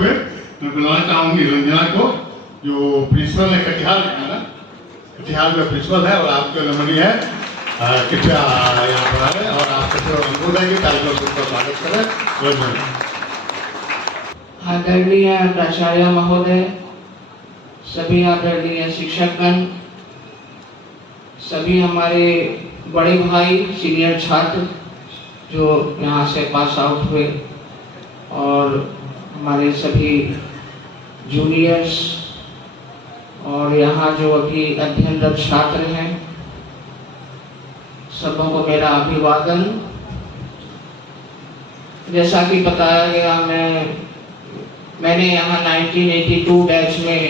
हुए मैं बुलाना चाहूँगी रंजना को, जो प्रिंसिपल है कटिहार का ना, कटिहार का प्रिंसिपल है और आपके नमनी है। कृपया यहाँ पर आए और आप अनुरोध है कि कार्यक्रम का स्वागत करें। आदरणीय प्राचार्य महोदय, सभी आदरणीय शिक्षकगण, सभी हमारे बड़े भाई सीनियर छात्र जो यहाँ से पास आउट हुए, और हमारे सभी जूनियर्स और यहाँ जो अभी अध्ययनरत छात्र हैं, सबों को मेरा अभिवादन। जैसा कि बताया गया, मैंने यहाँ 1982 बैच में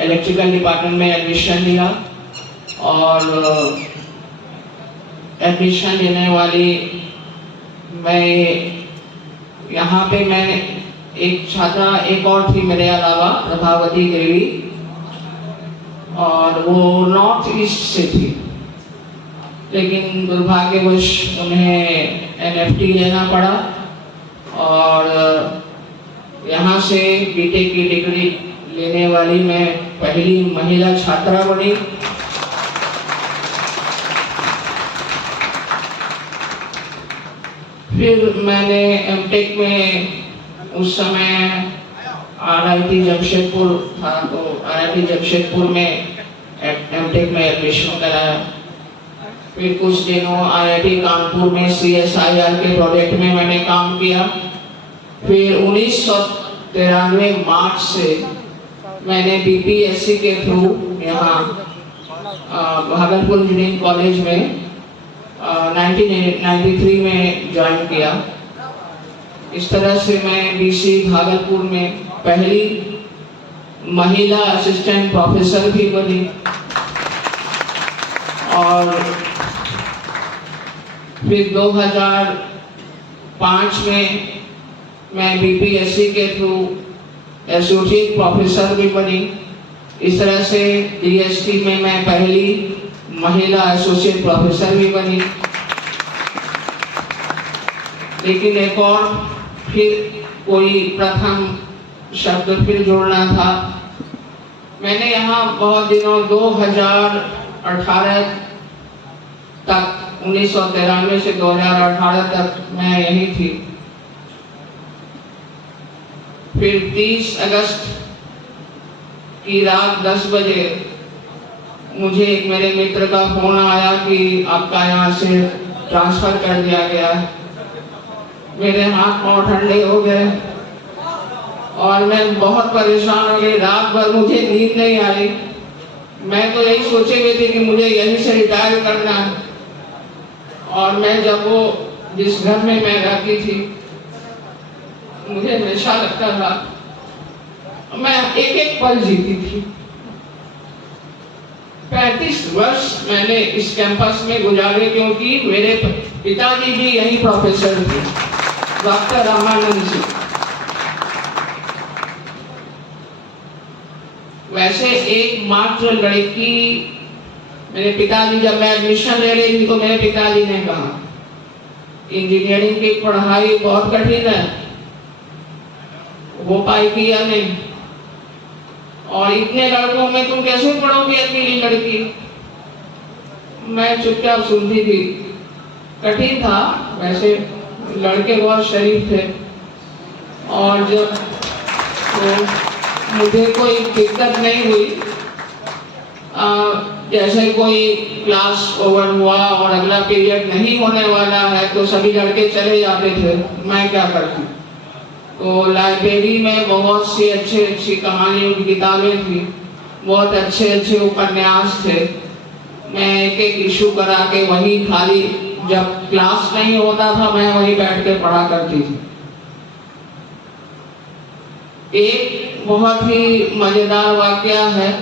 इलेक्ट्रिकल डिपार्टमेंट में एडमिशन लिया और एडमिशन लेने वाली मैं यहाँ पे मैं एक छात्रा एक और थी मेरे अलावा, प्रभावती देवी, और वो नॉर्थ ईस्ट से थी, लेकिन दुर्भाग्यवश उन्हें एनएफटी लेना पड़ा और यहाँ से बीटेक की डिग्री लेने वाली मैं पहली महिला छात्रा बनी। फिर मैंने एमटेक में उस समय आरआईटी जमशेदपुर था, तो आरआईटी जमशेदपुर में एमटेक में एडमिशन कराया। फिर कुछ दिनों आईआईटी कानपुर में CSIR के प्रोजेक्ट में मैंने काम किया। फिर 1993 मार्च से मैंने BPSC के थ्रू यहाँ भागलपुर इंजीनियरिंग कॉलेज में 1993 में ज्वाइन किया। इस तरह से मैं BC भागलपुर में पहली महिला असिस्टेंट प्रोफेसर भी बनी। और फिर 2005 में मैं BPSC के थ्रू एसोसिएट प्रोफेसर भी बनी। इस तरह से DST में मैं पहली महिला एसोसिएट प्रोफेसर भी बनी। लेकिन एक और फिर कोई प्रथम शब्द फिर जोड़ना था। मैंने यहाँ बहुत दिनों 2018 तक, 1993 से 2018 तक मैं यहीं थी। फिर 30 अगस्त की रात 10 बजे मुझे एक मेरे मित्र का फोन आया कि आपका यहाँ से ट्रांसफर कर दिया गया है। मेरे हाथ पांव ठंडे हो गए और मैं बहुत परेशान हो गई। रात भर मुझे नींद नहीं आई। मैं तो यही सोचे हुए थी कि मुझे यहीं से रिटायर करना है। और मैं जब वो जिस घर में मैं रहती थी, मुझे हमेशा लगता था मैं एक एक पल जीती थी। 35 वर्ष मैंने इस कैंपस में गुजारे, क्योंकि मेरे पिताजी भी यही प्रोफेसर थे, डॉक्टर रामानंद सिंह। वैसे एकमात्र लड़की मेरे पिताजी, जब मैं एडमिशन ले रही थी तो मेरे पिताजी ने कहा इंजीनियरिंग की पढ़ाई बहुत कठिन है, हो पाएगी या नहीं, और इतने लड़कों में तुम कैसे पढ़ोगी अकेली लड़की। मैं चुपचाप सुनती थी। कठिन था, वैसे लड़के बहुत शरीफ थे। और जब तो मुझे कोई दिक्कत नहीं हुई। जैसे कोई क्लास ओवर हुआ और अगला पीरियड नहीं होने वाला है तो सभी लड़के चले जाते थे, मैं क्या करती। तो लाइब्रेरी में बहुत सी अच्छी कहानियों की किताबें थी, बहुत अच्छे उपन्यास थे। मैं एक एक इशू करा के वही, खाली जब क्लास नहीं होता था मैं वहीं बैठ के पढ़ा करती थी। एक बहुत ही मजेदार वाकया है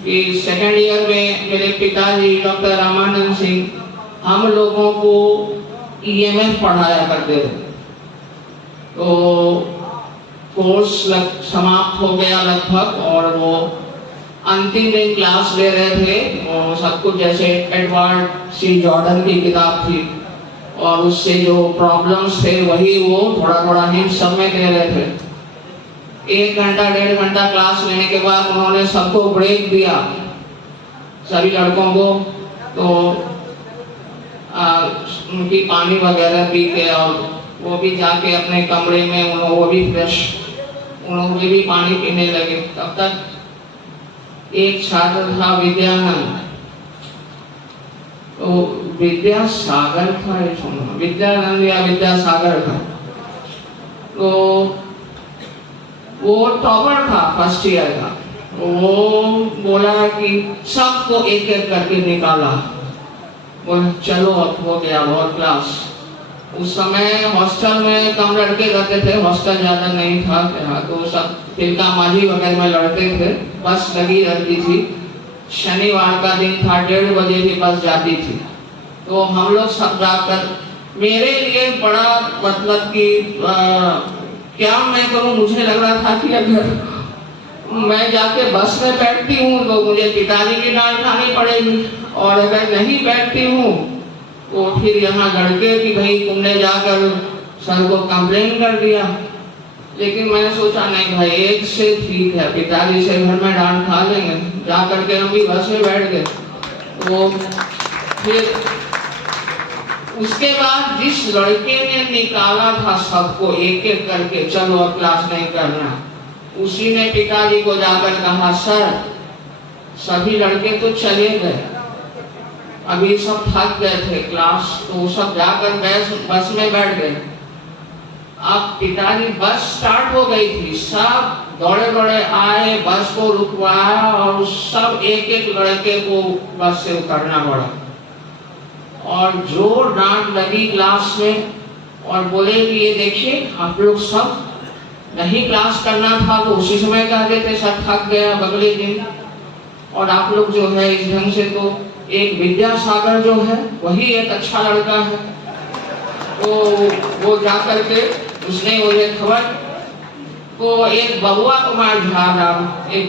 कि सेकेंड ईयर में मेरे पिताजी डॉक्टर रामानंद सिंह हम लोगों को EMF पढ़ाया करते थे। तो कोर्स समाप्त हो गया लगभग, और वो अंतिम दिन क्लास ले रहे थे। और सब कुछ जैसे एडवर्ड सी जॉर्डन की किताब थी और उससे जो प्रॉब्लम्स थे वही वो थोड़ा हिंट सब में दे रहे थे। 1 घंटा 1.5 घंटा क्लास लेने के बाद उन्होंने सबको ब्रेक दिया, सभी लड़कों को। तो उनकी पानी वगैरह पी के और वो भी जाके अपने कमरे में वो भी फ्रेश, उन्होंने भी पानी पीने लगे। तब तक एक छात्र था विद्यानंद, तो विद्यासागर था, विद्यानंद या विद्यासागर था, तो वो टॉपर था, फर्स्ट ईयर का। वो बोला कि सबको एक एक करके निकाला, बोला चलो अब हो गया बहुत क्लास। उस समय हॉस्टल में कम लड़के रहते थे, हॉस्टल ज्यादा नहीं था, तो सब तिलका माझी वगैरह में लड़ते थे, बस लगी रहती थी। शनिवार का दिन था, 1:30 बजे की बस जाती थी, तो हम लोग सब जाकर, मेरे लिए बड़ा मतलब कि क्या मैं करूं, मुझे लग रहा था कि अगर मैं जाके बस में बैठती हूँ तो मुझे पिताजी की डांट खानी पड़ेगी, और अगर नहीं बैठती हूँ तो फिर यहाँ लड़के कि भाई तुमने जाकर सर को कंप्लेन कर दिया। लेकिन मैंने सोचा नहीं भाई, एक से ठीक है, पिताजी से घर में डांट खा लेंगे, जा करके हम भी बस में बैठ गए। तो फिर उसके बाद जिस लड़के ने निकाला था सबको एक एक करके, चलो अब क्लास नहीं करना, उसी ने पिताजी को जाकर कहा, सर सभी लड़के तो चले गए, अभी सब थक गए थे क्लास, तो सब जाकर बस में बैठ गए। अब पिताजी, बस स्टार्ट हो गई थी, सब दौड़े दौड़े आए, बस को रुकवाया और सब एक एक लड़के को बस से उतरना पड़ा, और जोर डांट लगी क्लास में, और बोले कि ये देखिए आप लोग सब नहीं क्लास करना था तो उसी समय कह देते, सब थक गया अगले दिन, और आप लोग जो है इस ढंग से, तो एक विद्यासागर जो है वही एक अच्छा लड़का है, तो वो जाकर के उसने मुझे खबर, तो एक बबुआ कुमार झा नाम, एक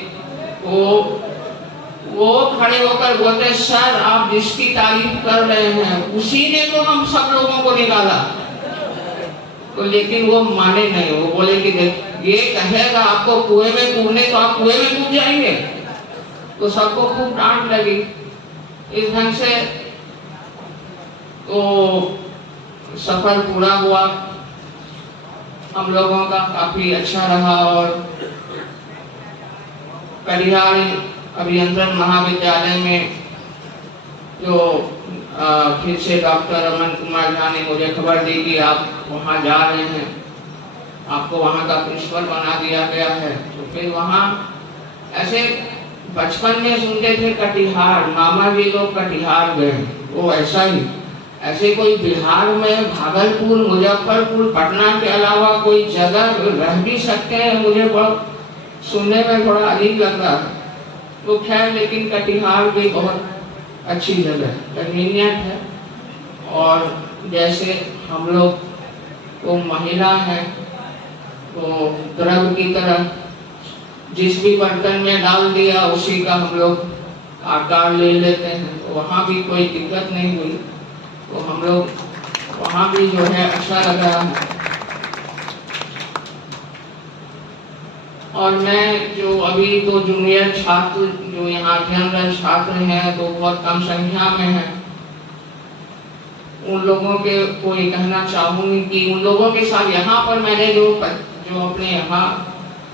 वो खड़े होकर बोलते, सर आप जिसकी तारीफ कर रहे हैं उसी ने तो हम सब लोगों को निकाला। तो लेकिन वो माने नहीं, वो बोले कि देख, ये कहेगा आपको कुएं में कूदने तो आप कुएं में कूद जाएंगे। तो सबको खूब डांट लगी इस ढंग से। तो सफर पूरा हुआ, हम लोगों का काफी अच्छा रहा, और कटिहार अभियंत्रण महाविद्यालय में जो फिर से डॉक्टर अमन कुमार झा ने मुझे खबर दी कि आप वहाँ जा रहे हैं, आपको वहाँ का प्रिंसिपल बना दिया गया है। तो फिर वहाँ ऐसे बचपन में सुनते थे कटिहार, मामा जी लोग कटिहार गए, वो ऐसा ही, ऐसे कोई बिहार में भागलपुर, मुजफ्फरपुर, पटना के अलावा कोई जगह रह भी सकते हैं, मुझे बहुत सुनने में थोड़ा अजीब लग रहा है। तो खैर, लेकिन कटिहार भी बहुत अच्छी जगह है, कन्वीनियंट है, और जैसे हम लोग तो महिला हैं, तो द्रव की तरह जिस भी बर्तन में डाल दिया उसी का हम लोग आकार ले लेते हैं, तो वहाँ भी कोई दिक्कत नहीं हुई। तो हम लोग वहाँ भी जो है अच्छा लगा। और मैं जो अभी तो जूनियर छात्र जो यहाँ अध्ययनरत छात्र हैं तो बहुत कम संख्या में हैं, उन लोगों के को ये कहना चाहूँगी कि उन लोगों के साथ यहाँ पर मैंने जो अपने यहाँ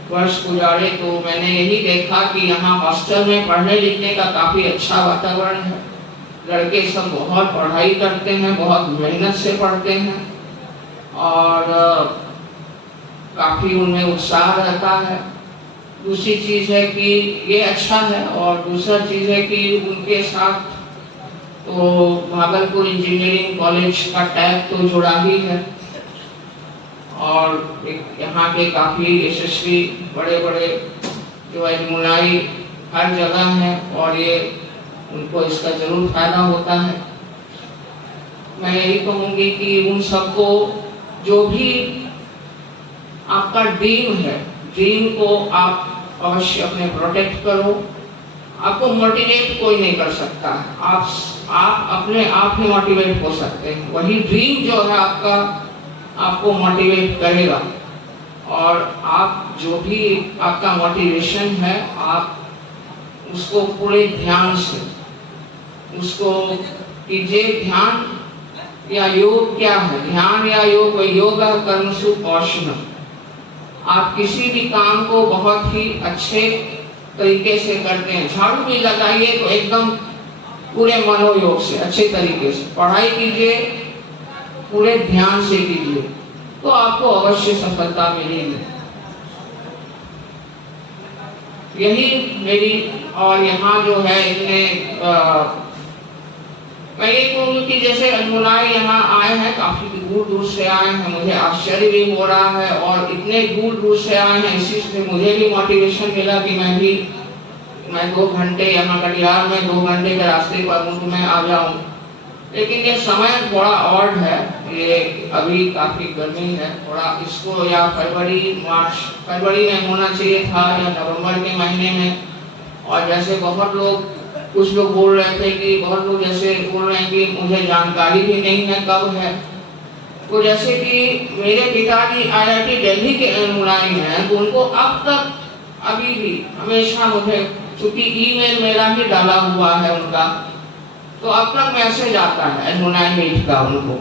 वर्ष गुजारे, तो मैंने यही देखा कि यहाँ हॉस्टल में पढ़ने लिखने का काफ़ी अच्छा वातावरण है। लड़के सब बहुत पढ़ाई करते हैं, बहुत मेहनत से पढ़ते हैं, और काफ़ी उनमें उत्साह रहता है। दूसरी चीज़ है कि ये अच्छा है, और दूसरा चीज़ है कि उनके साथ तो भागलपुर इंजीनियरिंग कॉलेज का टैग तो जुड़ा ही है, और यहाँ के काफ़ी यशस्वी बड़े बड़े जो एलुमनाई हर जगह हैं, और ये उनको इसका ज़रूर फायदा होता है। मैं यही कहूँगी कि उन सबको जो भी आपका ड्रीम है, ड्रीम को आप अवश्य अपने प्रोटेक्ट करो। आपको मोटिवेट कोई नहीं कर सकता है, आप अपने आप ही मोटिवेट हो सकते हैं। वही ड्रीम जो है आपका आपको मोटिवेट करेगा। और आप जो भी आपका मोटिवेशन है, आप उसको पूरे ध्यान से उसको कीजिए। ध्यान या योग क्या है? ध्यान या योग, योगा कर्मसु कौशलम। आप किसी भी काम को बहुत ही अच्छे तरीके से करते हैं। झाड़ू भी लगाइए तो एकदम पूरे मनोयोग से, अच्छे तरीके से। पढ़ाई कीजिए, पूरे ध्यान से कीजिए, तो आपको अवश्य सफलता मिलेगी। यही मेरी, और यहाँ जो है इतने मैं ये कहूँगी कि जैसे अल्मुनाई यहाँ आए हैं, काफी दूर दूर से आए हैं, मुझे आश्चर्य भी हो रहा है। और इतने दूर दूर से आए हैं, इसी से मुझे भी मोटिवेशन मिला कि मैं 2 घंटे यहाँ कटिहार में 2 घंटे के रास्ते पर हूँ तो मैं आ जाऊँ। लेकिन ये समय थोड़ा ऑड है, ये अभी काफी गर्मी है थोड़ा, इसको या फरवरी में होना चाहिए था या नवंबर के महीने में। और जैसे बहुत लोग, कुछ लोग बोल रहे थे कि बहुत लोग जैसे बोल रहे हैं कि मुझे जानकारी भी नहीं है कब है। तो जैसे कि मेरे पिताजी IIT दिल्ली के एलुमनाई हैं, तो उनको अब तक अभी भी हमेशा मुझे, चूंकि ईमेल मेरा ही डाला हुआ है उनका, तो अब तक मैसेज आता है एलुमनाई मीट का उनको।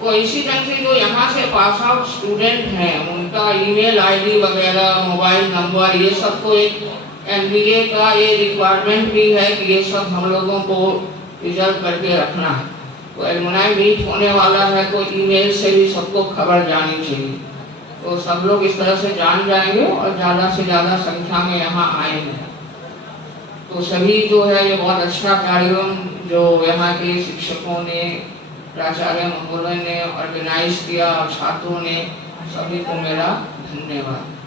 तो इसी ढंग से जो यहाँ से पास आउट स्टूडेंट हैं, उनका ईमेल ID वगैरह, मोबाइल नंबर, ये सब तो एक MBA का ये रिक्वायरमेंट भी है कि ये सब हम लोगों को रिजर्व करके रखना है। तो एलुमनाई मीट होने वाला है, तो ईमेल से भी सबको खबर जानी चाहिए। तो सब लोग इस तरह से जान जाएंगे और ज़्यादा से ज़्यादा संख्या में यहाँ आएंगे। तो सभी जो है ये बहुत अच्छा कार्यक्रम जो यहाँ के शिक्षकों ने, प्राचार्य महोदय ने ऑर्गेनाइज किया और छात्रों ने, सभी को मेरा धन्यवाद।